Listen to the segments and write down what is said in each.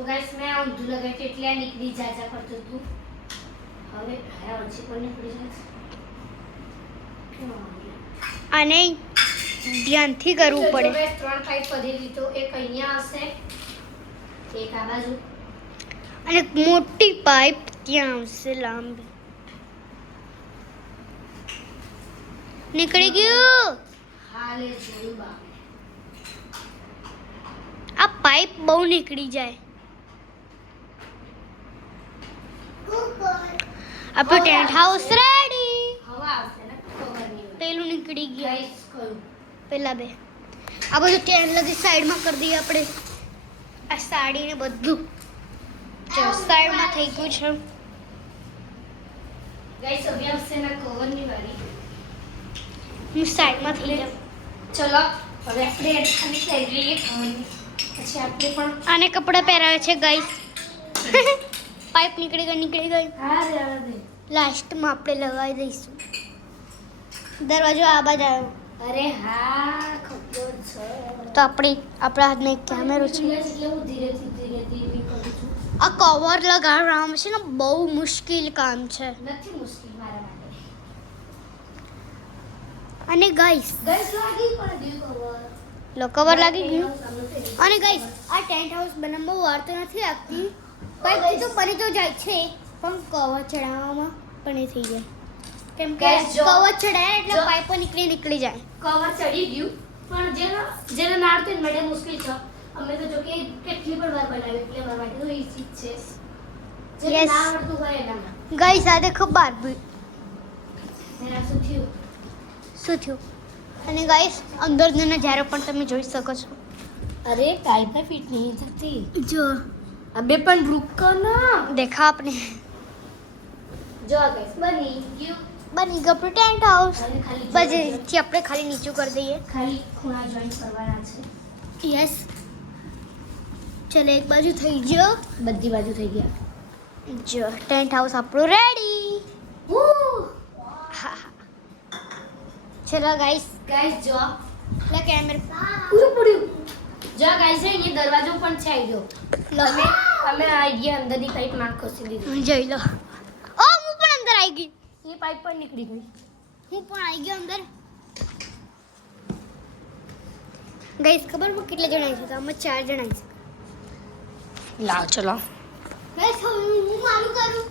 તો ગાઈસ મેં આ ઊંધું લગાવ્યું એટલે આ નીકળી જાજા કરતો હતું. હવે આ વચ્ચે પણ નીકળી જાય. આને ધ્યાનથી કરવું પડે. તો ત્રણ પાઇપ પધેલી તો એક અહીંયા હશે, એક આ બાજુ અને મોટી પાઇપ ત્યાં આવશે લાંબી. નીકળી ગયું. હાલે જોયું બા. આ પાઇપ બહુ નીકળી જાય. આપણો ટેન્ટ હાઉસ રેડી. હવા આવશે ને કવરની. પેલું નીકળી ગયું. ગાઈસ કરું. પેલા બે આ બધું ટેન્ટ લગી સાઈડમાં કરી દઈએ આપણે. આ સાડી ને બધું સાઈડમાં થઈ ગયું છે. ગાઈસ હવે આવશે ને કવરની વારી. હું સાઈડમાં થઈ જાઉં. ચલો હવે આપણે આની સાઈડ લઈએ કવરની. પછી આપણે પણ આને કપડાં પહેરાવે છે ગાઈસ. પાઇપ નીકળી ગઈ. હા રે દે. લાસ્ટમાં આપણે લગાવી દઈશું. દરવાજો આ બાજુ આવ્યો. અરે હા ખબર છે. તો આપણા હાથમાં એક કેમેરો છે. એટલે હું ધીરે ધીરે કરું છું. આ કવર લગાવવામાં છે ને બહુ મુશ્કેલ કામ છે. નથી મુશ્કેલ મારા માટે. અને ગાઈસ ગાઈસ લાગી પણ દીવ કવર. કવર લાગી ગયું. અને ગાઈસ આ ટેન્ટ હાઉસ બનાવવામાં બહુ વાર તો નથી લાગતી. પાઇપ તો પડી તો જાય છે પણ કવર ચડાવવામાં પણ એ થઈ જાય. કેમ કે Guys, જો- કવર ચડાય એટલે જો- પાઇપો નીકળી જાય. કવર ચડી ગયું પણ જેને ના આવડતું એને માટે મુશ્કેલ છે. અમે તો જો કે કેટલી પણ વાર બનાવી એટલે મારા માટે તો ઈઝી જ છે. જેને Yes. ના આવડતું હોય એના ગાઈસ આ દેખો બારબી એના શું થયું. શું થયું. અને ગાઈસ અંદર નજારો પણ તમે જોઈ શકો છો. અરે પાઇપ ને ફિટ નહીં થતી. જો અબે પણ રૂકો ના. દેખા આપને જો ગાઈસ બની ગયું. બની ગયું આપણું ટેન્ટ હાઉસ. હવે ખાલી પછી આપણે ખાલી નીચું કરી દઈએ. ખાલી ખૂણા જોઈન કરવાના છે. યસ ચલો એક બાજુ થઈ ગયો. બધી બાજુ થઈ ગયા. જો ટેન્ટ હાઉસ આપણું રેડી. ચલો ગાઈસ ગાઈસ જો લે કેમેરા પૂરું પડ્યું. જો ગાઈસ અહીંયા દરવાજો પણ છે આવી ગયો. અમે આઈડિયા અંદરની પાઇપ નાખ ખસી દીધી. જોઈ લો. ઓ હું પણ અંદર આવી ગઈ. એ પાઇપ પણ નીકળી ગઈ. હું પણ આવી ગયો અંદર. ગાઈસ ખબર હું કેટલા જણા છે? તો અમે 4 જણા છે. લાવ ચલો. ગાઈસ હું મારું કરું.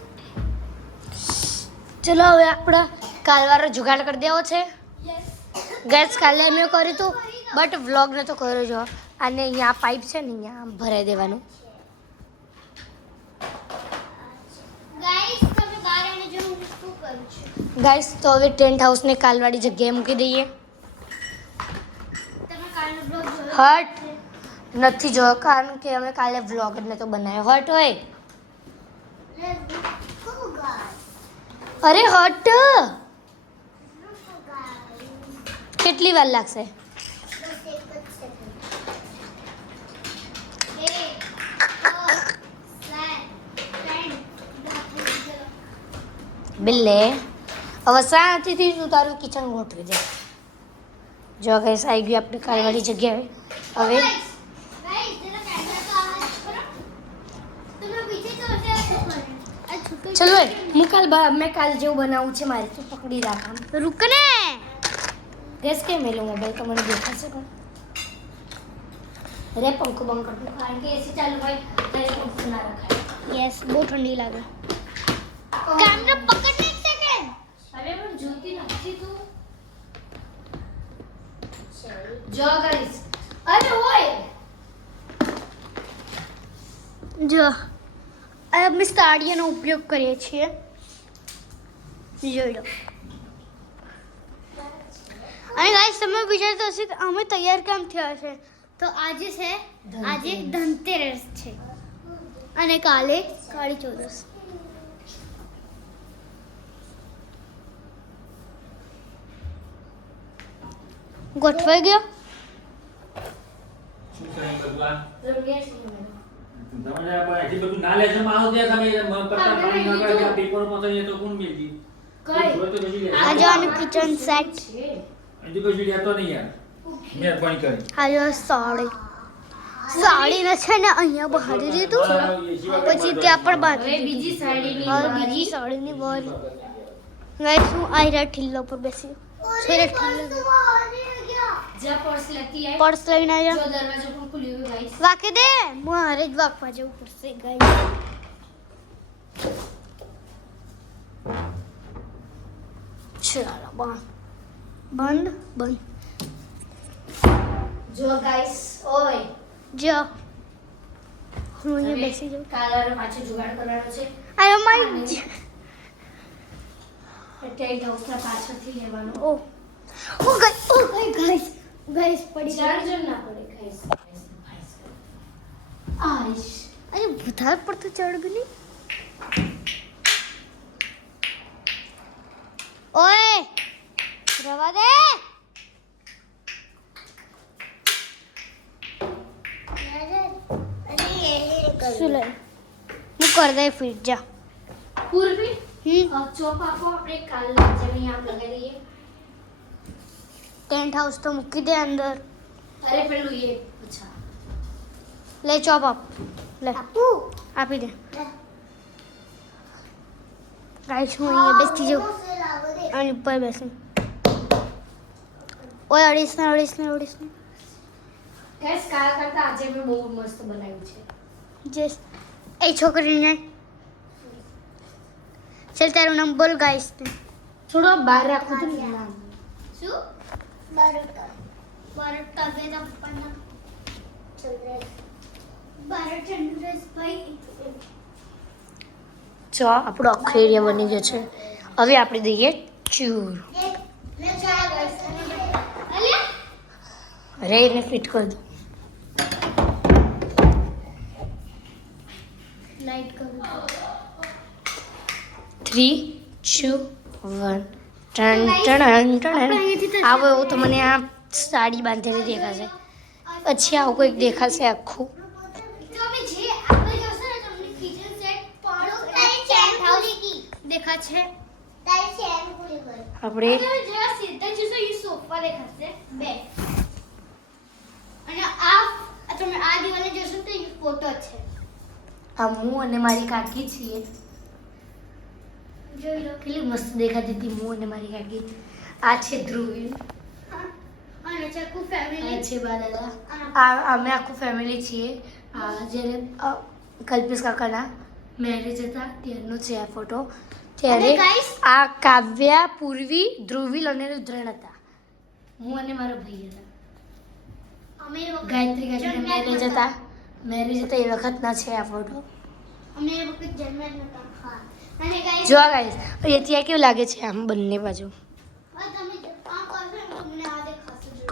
ચલો હવે આપણે કાલવારો જુગાડ કરી દેવો છે. ગેસ કાલે અમે કર્યું હતું બટ વ્લોગ નતો કર્યો. જો અને અહીંયા પાઇપ છે ને અહીંયા આમ ભરાઈ દેવાનું. ગાઈસ તમે બહાર આને જો હું શું કરું છું. ગાઈસ તો હવે ટેન્ટ હાઉસને કાલવાળી જગ્યાએ મૂકી દઈએ. તમે કાલનો બ્લોગ જોયો? હટ નથી જોયો કારણ કે અમે કાલે વ્લોગ જ નતો બનાવ્યો. હટ હોય. અરે હટ. કેટલી વાર લાગશે? બિલ્લે હવે શાંતિથી તું તારું કિચન ગોઠવી દે. જો ગેસ આવી ગયું આપણે કાલવાળી જગ્યાએ. હવે ચલો મેં કાલ જેવું બનાવવું છે મારે તો પકડી રાખવાનું. રૂક ને. ગેસ કેમ મેલો મોબાઈલ તો મને દેખાશે કોણ? અરે પંખો બંધ કરતો કારણ કે એસી ચાલુ હોય ત્યારે પંખો ના રખાય. યસ બહુ ઠંડી લાગે. કેમેરા પકડ ને એક સેકન્ડ. અરે પણ જોતી નથી તું. જો ગાઈસ અરે ઓય જો અમે સાડીનો ઉપયોગ કરીએ છીએ. જોઈ લો. અને ગાઈસ તમે વિચારતા હશો કે અમે તૈયાર કેમ થયા છે? તો આજે છે ધનતેરસ છે અને કાલે કાળી ચૌદસ. ગોઠવાઈ ગયો. શું છે એમ બધું આ? રમ્યા છીએ અમે. તમારે આ પણ હજી બધું ના લેજમાં આવો ત્યાં તમે પત્તા પાણી ના કરે ત્યાં પેપરમાં તો એ તો કોણ મેલજી? કઈ? જોઈ તો પછી લે. આ જો આનું કિચન સેટ. છે. હજી પછી લેતો નહીં યાર. મહેરબાની કરી. આ જો સાડી. સાડીને છે ને અહીંયા બહારી દીધું પછી ત્યાં પણ બાંધી હવે બીજી સાડીની હવે બીજી સાડીની બહાર ગાઈસ હું આયરા ઠિલ્લો પર બેસી છેરે ઠિલ્લો જ્યાં પર્સ લેતી આય પર્સ લઈને જો આવ્યા દરવાજો પણ ખુલ્યો ગાઈસ વાકે દે મારે જ વાકવા જવું પડશે ગાઈસ ચાલો બંધ બંધ જો ગાઈસ ઓય જો હું અહીંયા બેસી જાઉં કાલારો પાછો જુગાડ કરવાનો છે આયો માય ટેન્ટ હાઉસના પાછળથી લેવાનો ઓ ગાઈસ પડી ચાર્જર ના પડે ગાઈસ આઈશ અરે વધારે પડતું ચડ ગયું નહીં ઓય રવા દે શું લે હું કર દે ફિટ જા પૂર્વી હમ ચોપ આપો આપણે કાલ જમી આપ લગાવી દઈએ ટેન્ટ હાઉસ તો મૂકી દે અંદર અરે પેલું એ અચ્છા લે ચોપ આપ લે આપી દે ગાઈસ હું અહીંયા બેસી જાઉં અને ઉપર બેસું ઓય અડીશ ને ગાઈસ કાલ કરતા આજે મેં બહુ મસ્ત બનાવ્યું છે જે એ છોકરીને ચલ તારું નામ બોલ ગાઈસ થોડો બહાર રાખો તો નામ શું બારટા બે ના પપ્પાના ચંદ્રેશ ભાઈ જો આપણો આખો એરિયા બની ગયો છે હવે આપણે દઈએ ચૂર અરે એને ફિટ કરી દો લાઈટ કરું 3 2 1 ટન ટન ટન આવો એવું તો મને આ સાડી બાંધેલી દેખાશે પછી આવું કોઈક દેખાશે આખું તમે જે આપણે જોશે ને તમને કિચન સેટ પાડો ટેન્ટ હાઉસ દેખા છે તારી ચેન પૂરી કર આપણે જે સીધા જશે એ સોફા દેખાશે બે અને આ તમે આ દિવાલે જોશો તો એ ફોટો છે આ હું અને મારી કાકી છીએ જોઈ લો કેટલી મસ્ત દેખાતી હતી હું અને મારી કાકી આ છે ધ્રુવી અને ચકુ ફેમિલી આ છે બા દાદા અમે આખું ફેમિલી છીએ જ્યારે કલ્પેશ કાકાના મેરેજ હતા ત્યારનો છે આ ફોટો ત્યારે અને guys, આ કાવ્યા પૂર્વી ધ્રુવીલ અને રુદ્રણ હતા હું અને મારો ભાઈ હતા અમે ગાયત્રી કાકીના મેરેજ હતા એ વખતના છે આ ફોટો અમે એ વખત જન્મ જ નતા હા અને ગાઈસ જો ગાઈસ અહીંયાથી આ કેવું લાગે છે આમ બંને બાજુ તમે આ કરશો ને તમને આ દેખાશે જો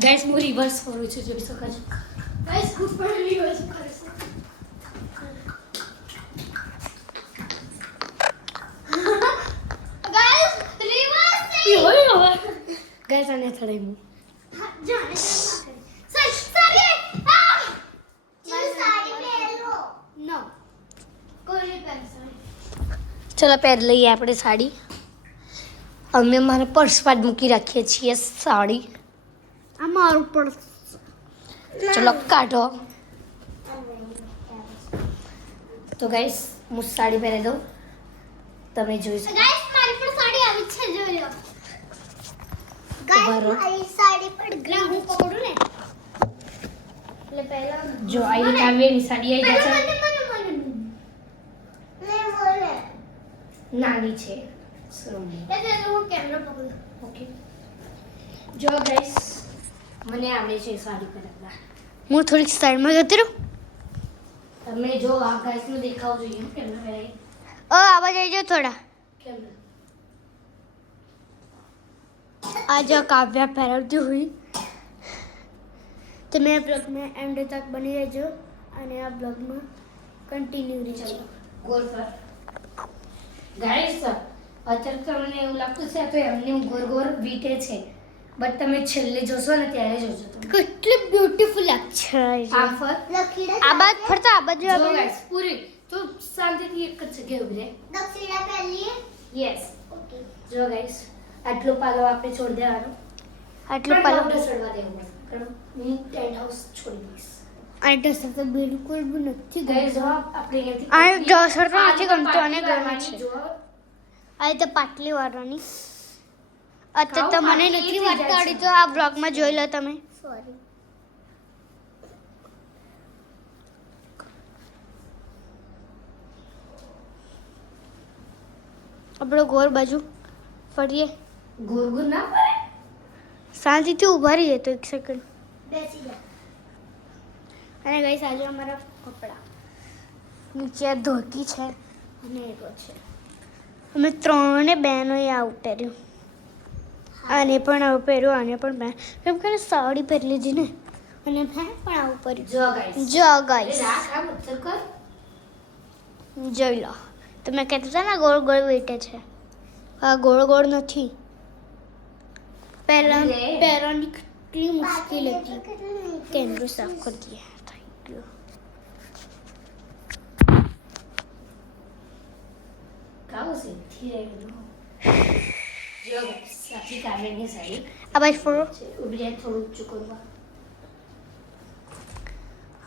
ગાઈસ હું રિવર્સ કરું છું જોઈ શકો છો ગાઈસ ખૂબ પણ રિવર્સ કરશો ગાઈસ રિવર્સ ગાઈસ આને થડાઈ હું જાને સારી સાડી પહેરો નો કોઈ પહેરશે ચલો પહેર લઈએ આપણે સાડી અમે મારા પર્સમાં જ મૂકી રાખીએ છીએ સાડી આ મારું પર્સ ચલો કાઢો તો ગાઈસ હું સાડી પહેરી દઉં તમે જોઈ શકો ગાઈસ મારી પણ સાડી આવી છે જોઈ લો ઉભા રહો. મારી સાડી પણ ગ્રા હું પકડું ને એટલે પહેલા જો આઈ કાવ્યની સાડી આવી જાય છે મને નાની છે સ્લોલી એટલે હું કેમેરો પકડું ઓકે જો ગાઈસ મને આવડે છે સાડી પહેરતા હું થોડીક સાઈડમાં જતી રહું તમે જો આ ગાઈસનું દેખાવ જોઈએ કેમ પહેરાય આવા જઈજો થોડા કેમ आज काव्या પહેરવતી हुई તમે આ બ્લોગમાં એન્ડ તક બની રહેજો અને આ બ્લોગમાં કન્ટિન્યુ રહેજો ગોલ પર ગાઈસ અત્યારે તો મને એવું લાગતું છે આ તો એમને ગોર ગોર વીટે છે બટ તમે છેલ્લે જોશો ને ત્યારે જોજો તમે કેટલી બ્યુટીફુલ લાગશે આમ ફર આ બાદ ફરતા આ બાજુ જો આપણે ગાઈસ પૂરી તો શાંતિથી એક જ જગ્યાએ ઉભી રહે દક્ષિણા પહેલીએ યસ ઓકે જો ગાઈસ આટલો પાલો આપણે છોડી દેવાનો આટલું પણ પાલો પાવડર ચડવા દેવું બસ. બરાબર? હું ટેન્ટ હાઉસ છોડી દઈશ આ ડસ્ટર તો બિલકુલ બી નથી ગાઈસ ગમતું. જો આપણે અહીંયાથી આ ડસ્ટર તો આ નથી રીતે ગમતું અને પાટલી ગમે વાળવાની છે. જો. આ રીતે પાટલી વાળવાની અત્યારે તો કાઉ મને પાટલી નથી થઈ જાય વાટતા આવડી છે. તો આ બ્લોગમાં જોઈ લો તમે. સોરી. આપણો ગોળ બાજુ ફરીએ. ગુરગુર ના પડે શાંતિથી ઊભા રહીએ તો 1 સેકન્ડ. બેસી જા અને ગઈ આજે અમારા કપડાં નીચે ધોતી છે અને એવો છે. અમે ત્રણે બહેનોએ આવું પહેર્યું. આને પણ આવું પહેર્યું આને પણ કેમ કે સાડી પહેરી લીધી ને અને મેં પણ આવું પહેર્યું. જો ગાઈસ જો ગાઈસ રાખ આ મત કર જોઈ લો. તમે કહેતા હતા ને ગોળ ગોળ વેટે છે. આ ગોળ ગોળ નથી. પહેલા લે. પહેરવાની કેટલી મુશ્કેલ હતી. કેમેરો સાફ કરી દઈએ. Thank you. કાઉ સીધી રહી ગયું જો ગાઈસ સાથી કામેની સાડી આ બાજુ ફરો. ઉભી રહે થોડું ઊંચું કરવા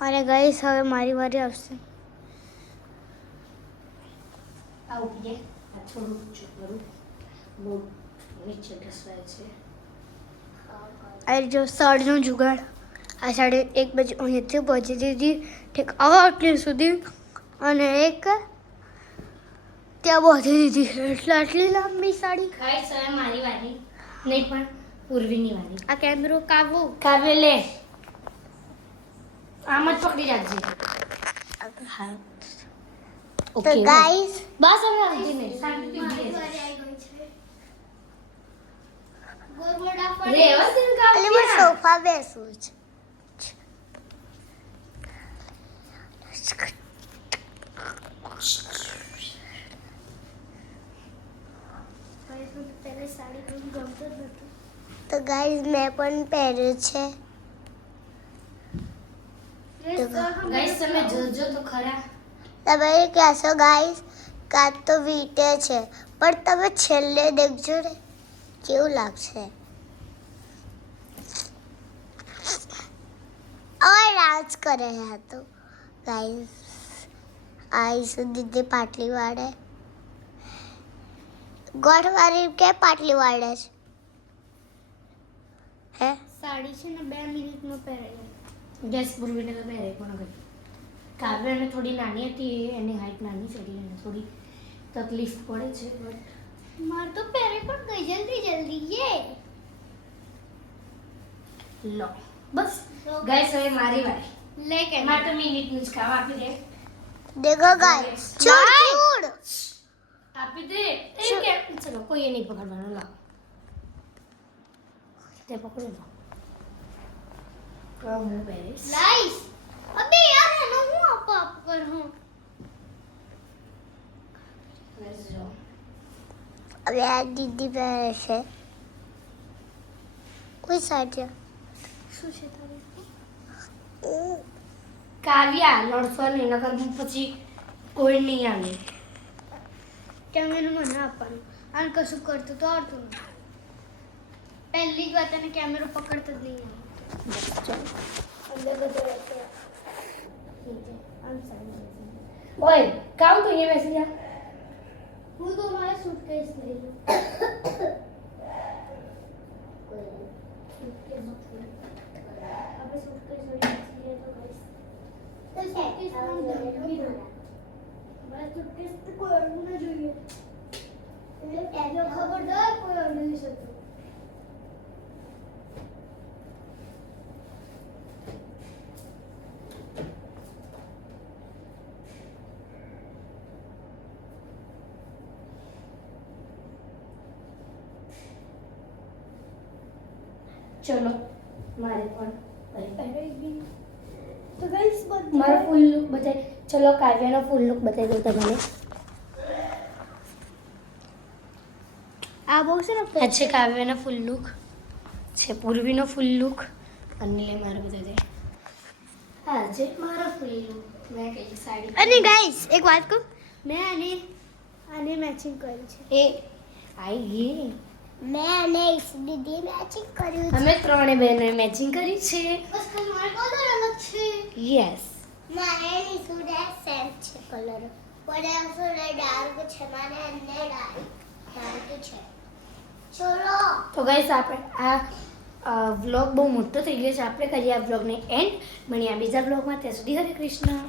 અને ગાઈસ હવે મારી વારી આવશે. આ ઉભી રહે આ થોડું ઊંચું કરું બહુ નીચે ઢસવાય છે આ જો સાડીનો જુગાડ. આ સાડી એક બાજુ અહીંયાથી પહોંચી દીધી ઠીક આટલી સુધી અને એક ત્યાં પહોંચી દીધી એટલે આટલી લાંબી સાડી. ગાઈસ હવે મારી વારી નહીં પણ પૂર્વીની વારી આ કેમેરો કાવો. કાવ્ય લે આમ જ પકડી રાખજે હા તો ગાઈસ બસ હવે આવતી નહીં શાંતિથી ઊભી રહેજે. રેવા દે ને કાવ્ય. એટલે મને સોફા બેસવું છે. તો ગાઈસ મેં પણ પહેર્યું છે. ગાઈસ તમે જોજો તો ખરા તમે કહેશો ગાઈસ કાં તો વીટે છે પણ તમે છેલ્લે દેખજો ને કેવું લાગશે. और डांस करे हैं तो गाइस आई सुधी पाटली वाड़े गोठ वाली के पाटली वाड़े है साड़ी છે ને 2 મિનિટમાં પહેરાઈ ગેસ પૂર્વીને તો પહેરે પણ હવે કાવ્યને થોડી નાની હતી એની હાઈટ નાની છે એટલે એને થોડી તકલીફ પડે છે બટ માર તો પહેરે પણ ગઈ જલ્દી યે લો બસ ગાઈસ હવે મારી વારી લે કે મારે તો મિનિટનું જ કામ આપી દે देखो गाइस छूट આપી દે એ કે ચલો કોઈ નહીં પકડવાનું લાવ તે પકડી લો હું પહેરીશ लाइस अबे यार है ना हूं आप कर हूं બસ જો अबे यार दीदी पहले से कोई साइड શું છે તારે કાવ્યા લડશો નહીં નકર હું પછી કોઈ નહીં આવે કેમેરો મને આપવાનું અને કશું કરતું તો આવડતું નથી પહેલી જ વાત એને કેમેરો પકડતો જ નહીં અંદર બધો ઓય કામ તો અહીંયા બેસી જા હું તો મારે સુટકેસ લઈ લઉં આપણે સુટકેસ લઈ લઈએ તો ગાઈસ તો સુટકેસ માં ધમકી દો મારે સુટકેસ તો કોઈ અડવું ના જોઈએ એટલે એનો ખબરદાર કોઈ અડવી નહીં શકતું ચલો મારે પણ તો ગાઈસ મારો ફૂલ લુક બતાય ચલો કાવ્યાનો ફૂલ લુક બતાવી દઉં તમને આ બહુ છે ને આ છે કાવ્યનો ફૂલ લુક છે પૂર્વીનો ફૂલ લુક અને લે મારો બતાવી દે હા છે મારો ફૂલ લુક મેં કઈ સાડી અને ગાઈસ એક વાત કહું મેં આને મેચિંગ કરી છે એ આઈ ગઈ મેં અને ઈસુ દીદી મેચિંગ કર્યું છે. અમે ત્રણે બહેનોએ મેચિંગ કરી છે. બસ ખાલી મારો કલર અલગ છે. યસ. મારે અને ઈસુ સેમ છે કલર. પણ ઈસુ ડાર્ક છે મારે અને ડાર્ક છે. ચલો તો ગાઈસ આપણે આ વ્લોગ બહુ મોટો થઈ ગયો છે. આપણે કરીએ આ વ્લોગને એન્ડ. મળીએ આ બીજા વ્લોગમાં. ત્યાં સુધી હરે કૃષ્ણ.